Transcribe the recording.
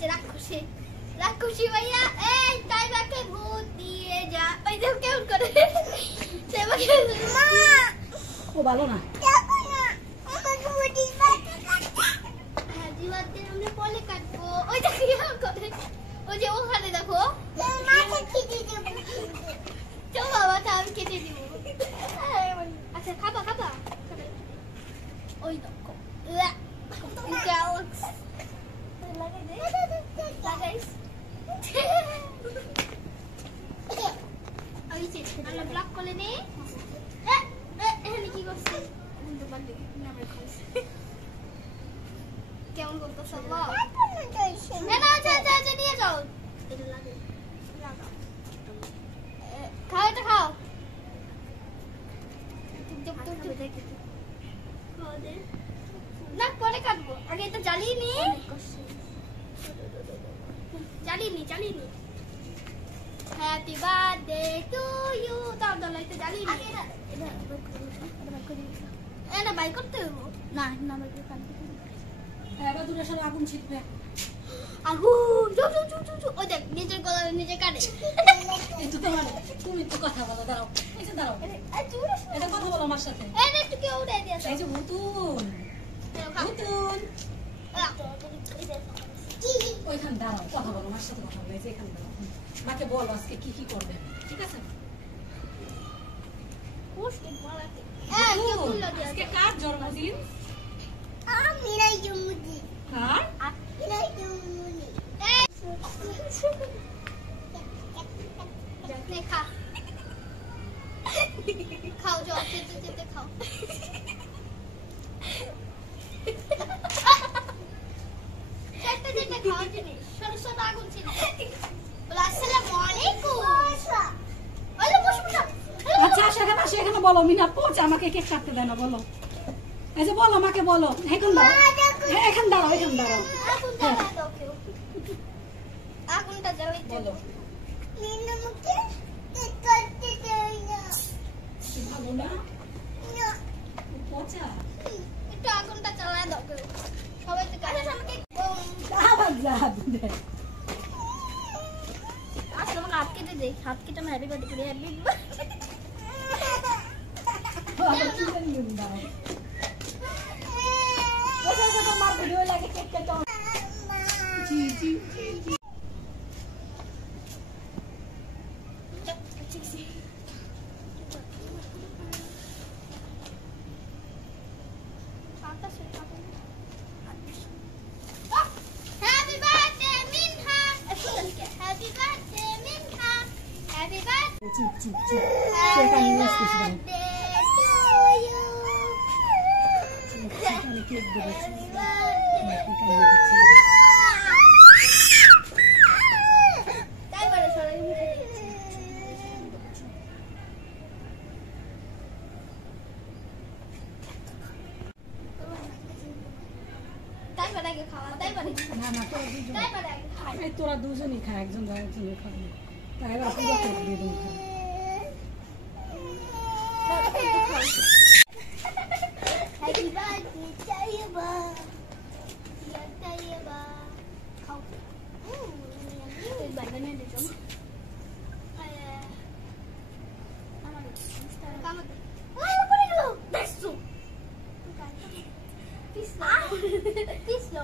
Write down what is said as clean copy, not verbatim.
হয়েছে রাক্ষসী রাক্ষসী ভাইয়া এই টাইগারকে ভূত দিয়ে যা ওই দেখ কেমন করে সেবাকে মা ও ভালো না আমাকে বুদ্ধি পাতে কাটতে হ্যাঁ দিবাতে আমরা পলে কাটবো ওই দেখ কেমন করে ওই যে ওখানে দেখো মাকে কেটে দেব চল বাবা তা আমি কেটে দিব আচ্ছা খাবা খাবা ওই দেখো গ্যালাক্সি লাগাই দে লাগাইস ওই যে আমরা ব্লক করে নে এখানে কি করছিস বন্ধু বান্ধব নামে খাইস কেমন করতে সব না না আচ্ছা আচ্ছা আচ্ছা নিয়ে যাও এটা লাগে লাগাও খাও এটা খাও টুক টুক টুক দেখি খাও দে না পরে কাটবো আগে এটা জ্বালিয়ে নি জ্বালিয়ে নি হ্যাপি বার্থডে টু ইউ দাও দাও লাইটটা জ্বালিয়ে নি এটা বাই করতে হবে না না বাই করতে এবার দূরে সরে আগুন ছিটবে আগুন চু চু চু চু চু ওই দেখ নিজের গলা নিজে কাটে এই তো তোমার তুমি তো কথা বলো দাঁড়াও এই যে দাঁড়াও এটা কথা বলো আমার সাথে এই একটু কেউ উড়াই দিয়েছে এই যে ভুতুন ভুতুন ওইখানে দাঁড়াও কথা বলো আমার সাথে কথা বলো এই যে এখানে দাঁড়াও মাকে বলো আজকে কি কি করবে ঠিক আছে আজকে কার জন্মদিন আমিরাই জন্মদিন কার আমিরাই জন্মদিন এই খা খাও যাও যেতে যেতে খাও একটা যেটা খাওয়া জিনিস ছোট ছোট আগুন ছিল বলে আসসালামু আলাইকুম ওই তো বসে বসে আচ্ছা সেখানে বলো মিনা পৌঁছে আমাকে কেক কাটতে দেয় না বলো এই যে বলো আমাকে বলো এখন দাঁড়াও হ্যাঁ এখন দাঁড়াও আগুন জ্বালা দাও কেউ আগুনটা জ্বালাই বলো মিনা মুখে কেক কাটতে দেয় না ভালো না না পচা একটু আগুনটা জ্বালা দাও কেউ সবাই তো কাটে আমাকে আবার যা দে আসলে আমাকে হাত কেটে দেই হাত কেটে আমি হ্যাপি বার্থডে করি হ্যাপি আবার কি জানি দাঁড়াও ওটা তোমার ভিডিও লাগে কেক কাটাও জি জি জি Happy birthday, Minha! Happy birthday, Minha! Happy birthday চুপ চুপ চুপ সেটা নিয়ে আসতেছি to you! আমি কেক দেবো Happy birthday! তাই বলে সবাই তাই বলে আগে খাওয়া তাই বলে না না তোরা দুজন তাই বলে আগে খাওয়া এই তোরা দুজনই খা একজন আরেকজনের খাবে তাই এবার পুরো কেক দিয়ে দিন খা Happy birthday, Tayyiba. Tayyiba. খাও। এই বাগানে দিতাম। আমার কামড়। ওই পড়ে গেল। দেখছো। পিছলো। পিছলো।